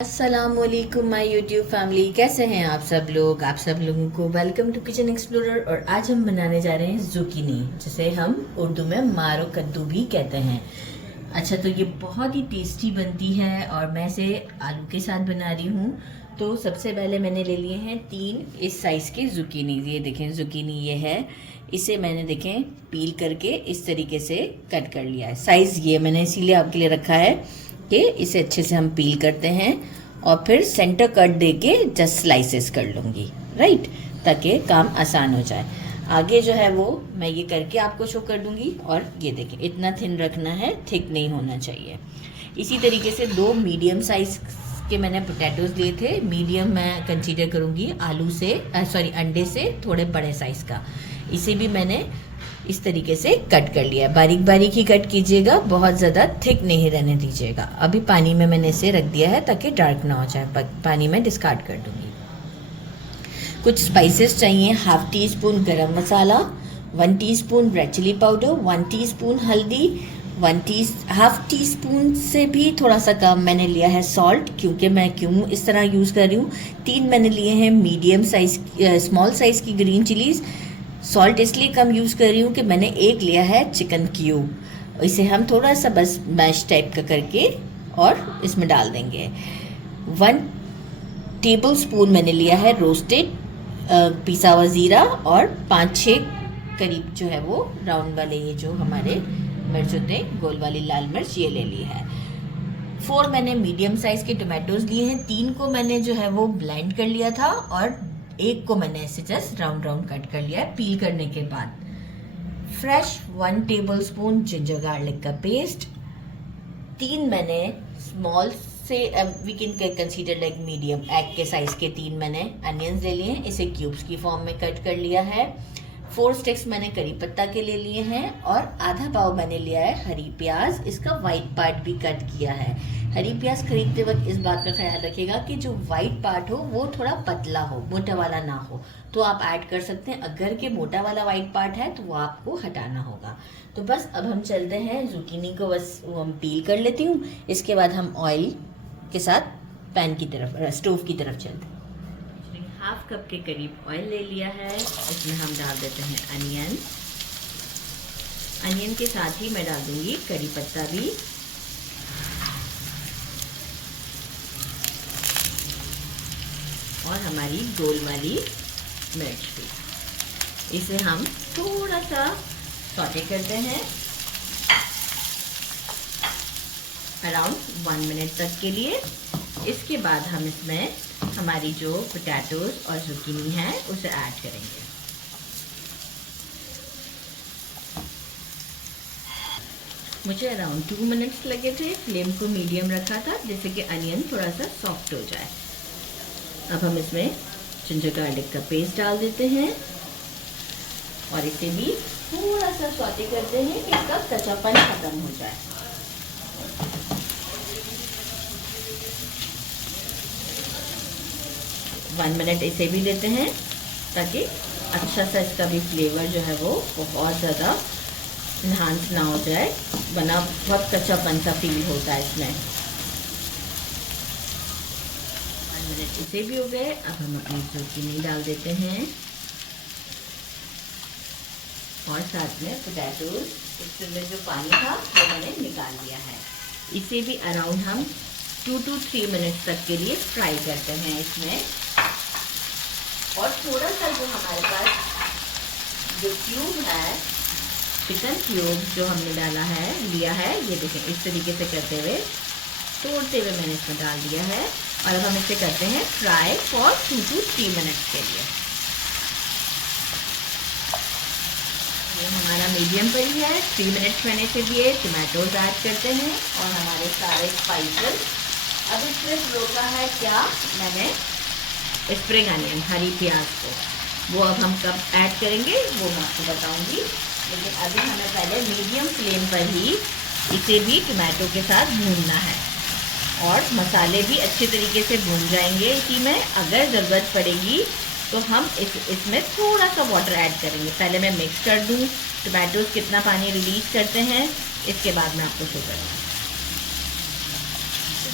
अस्सलाम वालेकुम my YouTube family, कैसे हैं आप सब लोग। आप सब लोगों को वेलकम टू किचन एक्सप्लोरर। और आज हम बनाने जा रहे हैं जुकीनी, जिसे हम उर्दू में मारो कद्दू भी कहते हैं। अच्छा, तो ये बहुत ही टेस्टी बनती है और मैं इसे आलू के साथ बना रही हूँ। तो सबसे पहले मैंने ले लिए हैं 3 इस साइज़ के जुकीनी। ये देखें जुकीनी ये है, इसे मैंने देखें पील करके इस तरीके से कट कर लिया है। साइज़ ये मैंने इसीलिए आपके लिए रखा है कि इसे अच्छे से हम पील करते हैं और फिर सेंटर कट देके जस्ट स्लाइसेस कर लूँगी, राइट, ताकि काम आसान हो जाए। आगे जो है वो मैं ये करके आपको शो कर दूँगी। और ये देखें इतना थिन रखना है, थिक नहीं होना चाहिए। इसी तरीके से 2 मीडियम साइज़ के मैंने पोटैटोज़ लिए थे। मीडियम मैं कंसीडर करूँगी आलू से अंडे से थोड़े बड़े साइज़ का। इसे भी मैंने इस तरीके से कट कर लिया है। बारीक बारीक ही कट कीजिएगा, बहुत ज़्यादा थिक नहीं रहने दीजिएगा। अभी पानी में मैंने इसे रख दिया है ताकि डार्क ना हो जाए। पानी में डिस्कार्ड कर दूँगी। कुछ स्पाइसेस चाहिए। 1/2 teaspoon garam masala, 1 teaspoon red chilli powder, 1 teaspoon हल्दी, 1/2 टीस्पून से भी थोड़ा सा कम मैंने लिया है सॉल्ट, क्योंकि मैं क्यों इस तरह यूज़ कर रही हूँ। 3 मैंने लिए हैं मीडियम साइज़ स्मॉल साइज़ की ग्रीन चिलीज़। सॉल्ट इसलिए कम यूज़ कर रही हूँ कि मैंने एक लिया है चिकन क्यूब। इसे हम थोड़ा सा बस मैश टाइप का करके और इसमें डाल देंगे। 1 टेबल स्पून मैंने लिया है रोस्टेड पिसा हुआ ज़ीरा, और 5-6 करीब जो है वो राउंड वाले ये जो हमारे मिर्च होते हैं गोल वाली लाल मिर्च, ये ले ली है। 4 मैंने मीडियम साइज़ के टोमेटोज़ लिए हैं। 3 को मैंने जो है वो ब्लेंड कर लिया था और 1 को मैंने ऐसे जस्ट राउंड कट कर लिया है पील करने के बाद। Fresh 1 tablespoon ginger garlic का पेस्ट। 3 मैंने स्मॉल से we can consider like medium egg के साइज के 3 मैंने अनियंस ले लिए हैं। इसे क्यूब्स की फॉर्म में कट कर लिया है। 4 स्टिक्स मैंने करी पत्ता के ले लिए हैं और आधा पाव मैंने लिया है हरी प्याज। इसका वाइट पार्ट भी कट किया है। हरी प्याज खरीदते वक्त इस बात का ख्याल रखिएगा कि जो वाइट पार्ट हो वो थोड़ा पतला हो, मोटा वाला ना हो, तो आप ऐड कर सकते हैं। अगर के मोटा वाला वाइट पार्ट है तो वो आपको हटाना होगा। तो बस अब हम चलते हैं जुकीनी को, बस वो हम पील कर लेती हूँ। इसके बाद हम ऑयल के साथ पैन की तरफ स्टोव की तरफ चलते हैं। 1/2 कप के करीब ऑयल ले लिया है। इसमें हम डाल देते हैं अनियन के साथ ही मैं डाल दूंगी करी पत्ता भी, और हमारी गोल वाली मिर्च भी। इसे हम थोड़ा सा सौटे करते हैं अराउंड 1 मिनट तक के लिए। इसके बाद हम इसमें हमारी जो पोटैटोज और जुकीनी है उसे ऐड करेंगे। मुझे अराउंड 2 मिनट्स लगे थे। फ्लेम को मीडियम रखा था जिससे कि अनियन थोड़ा सा सॉफ्ट हो जाए। अब हम इसमें जिंजर गार्लिक का पेस्ट डाल देते हैं और इसे भी थोड़ा सा सौटे करते हैं कि इसका कच्चापन खत्म हो जाए। वन मिनट इसे भी लेते हैं ताकि अच्छा सा इसका भी फ्लेवर जो है वो बहुत ज़्यादा इन्हांस ना हो जाए, वरना बहुत कच्चापन सा फील होता है इसमें। 1 मिनट इसे भी हो गए। अब हम अपनी जुकीनी डाल देते हैं और साथ में पोटैटोज, इसमें जो पानी था वो मैंने निकाल लिया है। इसे भी अराउंड हम 2 to 3 मिनट तक के लिए फ्राई करते हैं इसमें। और थोड़ा सा जो हमारे पास जो क्यूब है, चिकन क्यूब जो हमने डाला है लिया है, ये देखें इस तरीके से करते हुए तोड़ते हुए मैंने इसमें डाल दिया है। और अब हम इसे करते हैं फ्राई फॉर 2 to 3 मिनट के लिए। ये हमारा मीडियम पर ही है। 3 मिनट मैंने इसे दिए। टमाटोज ऐड करते हैं और हमारे सारे स्पाइसेस। अब इसमें रोका है क्या मैंने स्प्रिंग अनियन, हरी प्याज को, वो अब हम कब ऐड करेंगे वो मैं आपको बताऊंगी। लेकिन अभी हमें पहले मीडियम फ्लेम पर ही इसे भी टमाटो के साथ भूनना है और मसाले भी अच्छे तरीके से भून जाएंगे इसी में। अगर ज़रूरत पड़ेगी तो हम इसमें थोड़ा सा वाटर ऐड करेंगे। पहले मैं मिक्स कर दूँ टमाटोज कितना पानी रिलीज़ करते हैं, इसके बाद मैं आपको शो करूँगी।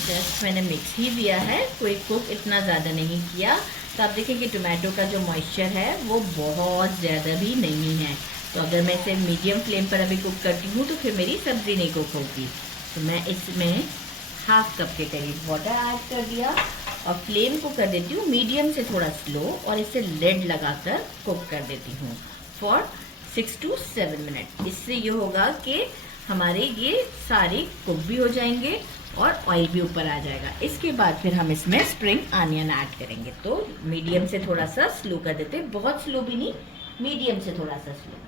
जस्ट मैंने मिक्स ही दिया है, कोई कुक इतना ज़्यादा नहीं किया। तो आप देखें कि टोमेटो का जो मॉइस्चर है वो बहुत ज़्यादा भी नहीं है। तो अगर मैं इसे मीडियम फ्लेम पर अभी कुक करती हूँ तो फिर मेरी सब्ज़ी नहीं कुक होगी। तो मैं इसमें हाफ कप के करीब वाटर ऐड कर दिया और फ्लेम को कर देती हूँ मीडियम से थोड़ा स्लो, और इसे लिड लगाकर कुक कर देती हूँ फॉर 6 to 7 मिनट। इससे ये होगा कि हमारे ये सारे कुक भी हो जाएंगे और ऑयल भी ऊपर आ जाएगा। इसके बाद फिर हम इसमें स्प्रिंग अनियन ऐड करेंगे। तो मीडियम से थोड़ा सा स्लो कर देते, बहुत स्लो भी नहीं, मीडियम से थोड़ा सा स्लो।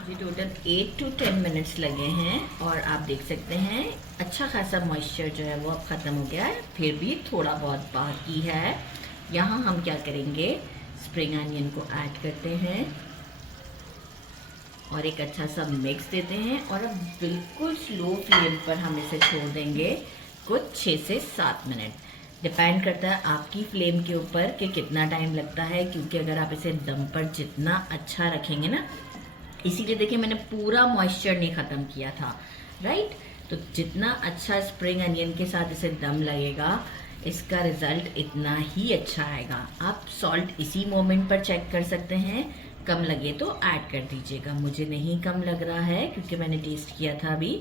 जी टोटल 8 to 10 मिनट्स लगे हैं और आप देख सकते हैं अच्छा खासा मॉइस्चर जो है वो अब ख़त्म हो गया है, फिर भी थोड़ा बहुत बाकी है। यहाँ हम क्या करेंगे, स्प्रिंग अनियन को ऐड करते हैं और एक अच्छा सा मिक्स देते हैं और अब बिल्कुल स्लो फ्लेम पर हम इसे छोड़ देंगे कुछ 6 से 7 मिनट। डिपेंड करता है आपकी फ्लेम के ऊपर कि कितना टाइम लगता है, क्योंकि अगर आप इसे दम पर जितना अच्छा रखेंगे ना, इसीलिए देखिए मैंने पूरा मॉइस्चर नहीं ख़त्म किया था, राइट। तो जितना अच्छा स्प्रिंग अनियन के साथ इसे दम लगेगा, इसका रिज़ल्ट इतना ही अच्छा आएगा। आप सॉल्ट इसी मोमेंट पर चेक कर सकते हैं, कम लगे तो ऐड कर दीजिएगा। मुझे नहीं कम लग रहा है क्योंकि मैंने टेस्ट किया था अभी,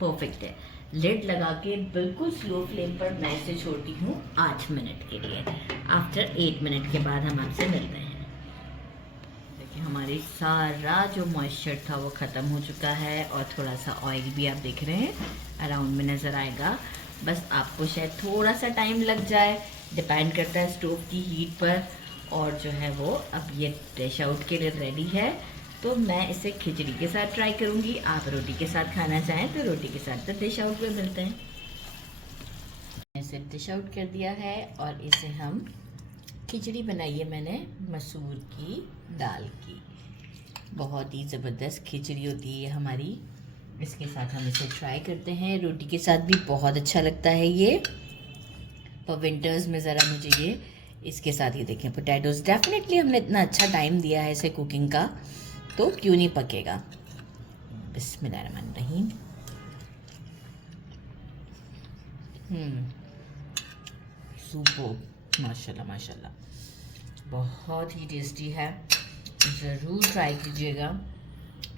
परफेक्ट है। लिड लगा के बिल्कुल स्लो फ्लेम पर मैं इसे छोड़ती हूँ 8 मिनट के लिए। आफ्टर 8 मिनट के बाद हम आपसे मिलते हैं। देखिए हमारी सारा जो मॉइस्चर था वो ख़त्म हो चुका है और थोड़ा सा ऑयल भी आप देख रहे हैं अराउंड में नज़र आएगा। बस आपको शायद थोड़ा सा टाइम लग जाए, डिपेंड करता है स्टोव की हीट पर। और जो है वो अब ये डिश आउट के लिए रेडी है। तो मैं इसे खिचड़ी के साथ ट्राई करूँगी, आप रोटी के साथ खाना चाहें तो रोटी के साथ। तो डिश आउट में मिलते हैं। इसे डिश आउट कर दिया है और इसे हम खिचड़ी बनाई है मैंने मसूर की दाल की, बहुत ही ज़बरदस्त खिचड़ी होती है हमारी। इसके साथ हम इसे ट्राई करते हैं, रोटी के साथ भी बहुत अच्छा लगता है ये। और विंटर्स में ज़रा मुझे ये इसके साथ ये देखें पोटैटोज़, डेफिनेटली हमने इतना अच्छा टाइम दिया है इसे कुकिंग का, तो क्यों नहीं पकेगा। बिस्मिल्लाहिर्रहमानिर्रहीम। सुपर्ब, माशाल्लाह माशाल्लाह, बहुत ही टेस्टी है। ज़रूर ट्राई कीजिएगा।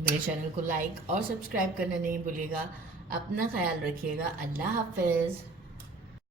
मेरे चैनल को लाइक और सब्सक्राइब करना नहीं भूलिएगा। अपना ख्याल रखिएगा। अल्लाह हाफ़िज़।